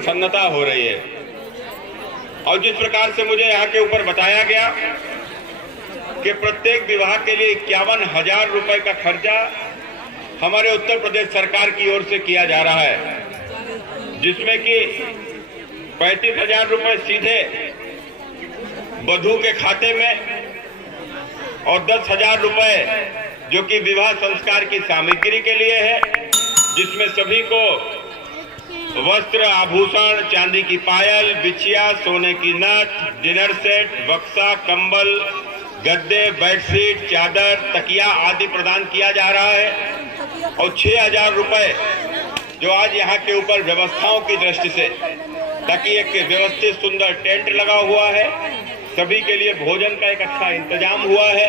प्रसन्नता हो रही है। और जिस प्रकार से मुझे यहाँ के ऊपर बताया गया कि प्रत्येक विवाह के लिए 51,000 रुपए का खर्चा हमारे उत्तर प्रदेश सरकार की ओर से किया जा रहा है, जिसमें कि 35,000 रुपए सीधे वधू के खाते में और 10,000 रुपए जो कि विवाह संस्कार की सामग्री के लिए है, जिसमें सभी को वस्त्र, आभूषण, चांदी की पायल, बिछिया, सोने की नथ, डिनर सेट, बक्सा, कंबल, गद्दे, बेडशीट, चादर, तकिया आदि प्रदान किया जा रहा है। और 6,000 रुपए जो आज यहाँ के ऊपर व्यवस्थाओं की दृष्टि से, ताकि एक व्यवस्थित सुंदर टेंट लगा हुआ है, सभी के लिए भोजन का एक अच्छा इंतजाम हुआ है,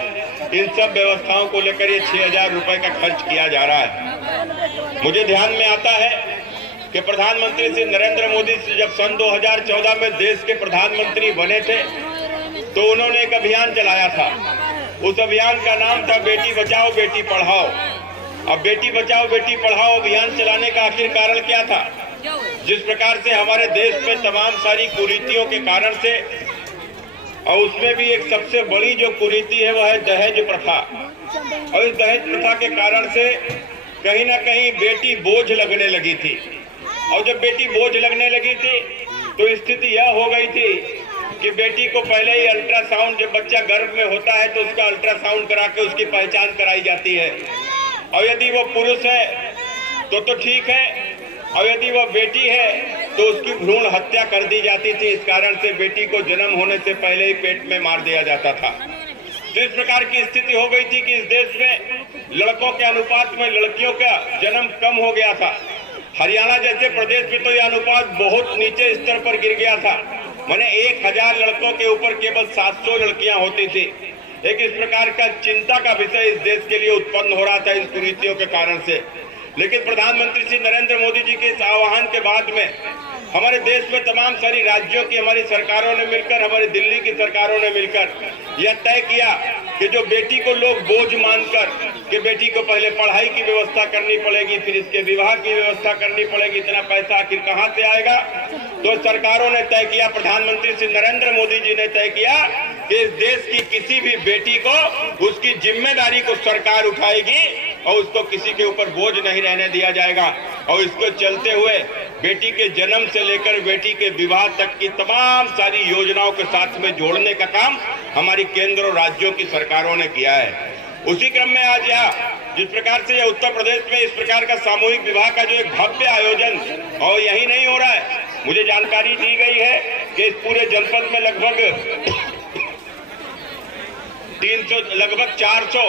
इन सब व्यवस्थाओं को लेकर ये 6,000 रुपए का खर्च किया जा रहा है। मुझे ध्यान में आता है कि प्रधानमंत्री श्री नरेंद्र मोदी जब सन 2014 में देश के प्रधानमंत्री बने थे तो उन्होंने एक अभियान चलाया था। उस अभियान का नाम था बेटी बचाओ बेटी पढ़ाओ। अब बेटी बचाओ बेटी पढ़ाओ अभियान चलाने का आखिर कारण क्या था? जिस प्रकार से हमारे देश में तमाम सारी कुरीतियों के कारण से, और उसमें भी एक सबसे बड़ी जो कुरीति है वह है दहेज प्रथा। और इस दहेज प्रथा के कारण से कहीं ना कहीं बेटी बोझ लगने लगी थी। और जब बेटी बोझ लगने लगी थी तो स्थिति यह हो गई थी कि बेटी को पहले ही अल्ट्रासाउंड, जब बच्चा गर्भ में होता है तो उसका अल्ट्रासाउंड करा के उसकी पहचान कराई जाती है। और यदि वो पुरुष है तो ठीक है, और यदि वह बेटी है तो उसकी भ्रूण हत्या कर दी जाती थी। इस कारण से बेटी को जन्म होने से पहले ही पेट में मार दिया जाता था। तो इस प्रकार की स्थिति हो गई थी कि इस देश में लड़कों के अनुपात में लड़कियों का जन्म कम हो गया था। हरियाणा जैसे प्रदेश में तो यह अनुपात बहुत नीचे स्तर पर गिर गया था। माने 1,000 लड़कों के ऊपर केवल 700 लड़कियां होती थी। एक इस प्रकार का चिंता का विषय इस देश के लिए उत्पन्न हो रहा था इन कुरीतियों के कारण से। लेकिन प्रधानमंत्री श्री नरेंद्र मोदी जी के इस आह्वान के बाद में हमारे देश में तमाम सारी राज्यों की हमारी सरकारों ने मिलकर, हमारी दिल्ली की सरकारों ने मिलकर यह तय किया कि जो बेटी को लोग बोझ मानकर कि बेटी को पहले पढ़ाई की व्यवस्था करनी पड़ेगी, फिर इसके विवाह की व्यवस्था करनी पड़ेगी, इतना पैसा आखिर कहां से आएगा? तो सरकारों ने तय किया, प्रधानमंत्री श्री नरेंद्र मोदी जी ने तय किया कि इस देश की किसी भी बेटी को उसकी जिम्मेदारी को सरकार उठाएगी और उसको किसी के ऊपर बोझ नहीं रहने दिया जाएगा। और इसको चलते हुए बेटी के जन्म से लेकर बेटी के विवाह तक की तमाम सारी योजनाओं के साथ में जोड़ने का काम हमारी केंद्र और राज्यों की सरकारों ने किया है। उसी क्रम में आज यहाँ जिस प्रकार से उत्तर प्रदेश में इस प्रकार का सामूहिक विवाह का जो एक भव्य आयोजन, और यही नहीं हो रहा है, मुझे जानकारी दी गई है कि इस पूरे जनपद में लगभग 400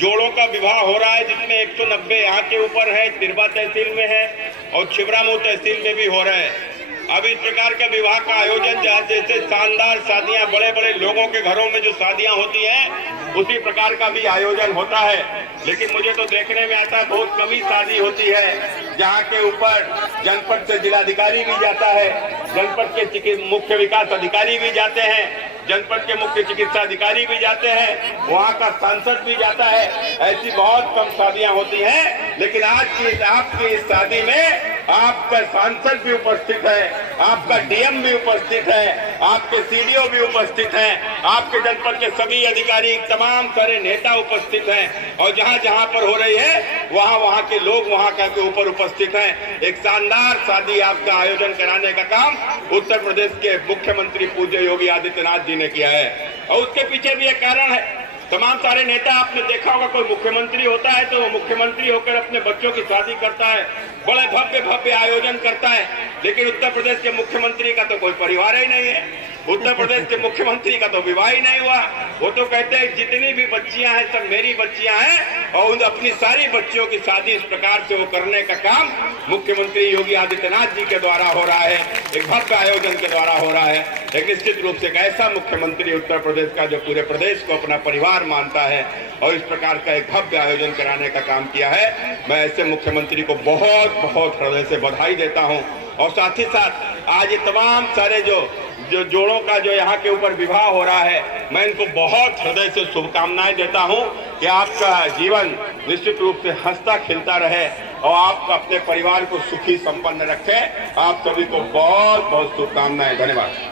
जोड़ों का विवाह हो रहा है, जिसमें 190 यहाँ के ऊपर है, तिरवा तहसील में है और छिबरामऊ तहसील में भी हो रहे हैं। अब इस प्रकार के विवाह का आयोजन जैसे शानदार शादियां, बड़े बड़े लोगों के घरों में जो शादियां होती हैं उसी प्रकार का भी आयोजन होता है। लेकिन मुझे तो देखने में आता है बहुत कम ही शादी होती है जहां के ऊपर जनपद से जिलाधिकारी भी जाता है, जनपद के मुख्य विकास अधिकारी भी जाते हैं, जनपद के मुख्य चिकित्सा अधिकारी भी जाते हैं, वहां का सांसद भी जाता है। ऐसी बहुत कम शादियां होती हैं। लेकिन आज की आपकी इस शादी में आपका सांसद भी उपस्थित है, आपका डीएम भी उपस्थित है, आपके सीडीओ भी उपस्थित हैं, आपके जनपद के सभी अधिकारी, तमाम सारे नेता उपस्थित हैं। और जहां जहां पर हो रही है वहां के लोग वहां का के ऊपर उपस्थित हैं। एक शानदार शादी आपका आयोजन कराने का काम उत्तर प्रदेश के मुख्यमंत्री पूज्य योगी आदित्यनाथ जी ने किया है। और उसके पीछे भी एक कारण है। तमाम सारे नेता, आपने देखा होगा, कोई मुख्यमंत्री होता है तो वो मुख्यमंत्री होकर अपने बच्चों की शादी करता है, बड़े भव्य भव्य आयोजन करता है। लेकिन उत्तर प्रदेश के मुख्यमंत्री का तो कोई परिवार ही नहीं है, उत्तर प्रदेश के मुख्यमंत्री का तो विवाह ही नहीं हुआ। वो तो कहते हैं जितनी भी बच्चियां हैं सब मेरी बच्चियां हैं, और उन अपनी सारी बच्चियों की शादी इस प्रकार से वो करने का काम मुख्यमंत्री योगी आदित्यनाथ जी के द्वारा हो रहा है, एक भव्य आयोजन के द्वारा हो रहा है। एक निश्चित रूप से एक ऐसा मुख्यमंत्री उत्तर प्रदेश का जो पूरे प्रदेश को अपना परिवार मानता है और इस प्रकार का एक भव्य आयोजन कराने का काम किया है। मैं ऐसे मुख्यमंत्री को बहुत बहुत हृदय से बधाई देता हूं। और साथ ही साथ आज ये तमाम सारे जो जोड़ों का जो यहाँ के ऊपर विवाह हो रहा है, मैं इनको बहुत हृदय से शुभकामनाएं देता हूं कि आपका जीवन निश्चित रूप से हंसता खिलता रहे, और आप अपने परिवार को सुखी संपन्न रखें। आप सभी को बहुत बहुत शुभकामनाएं। धन्यवाद।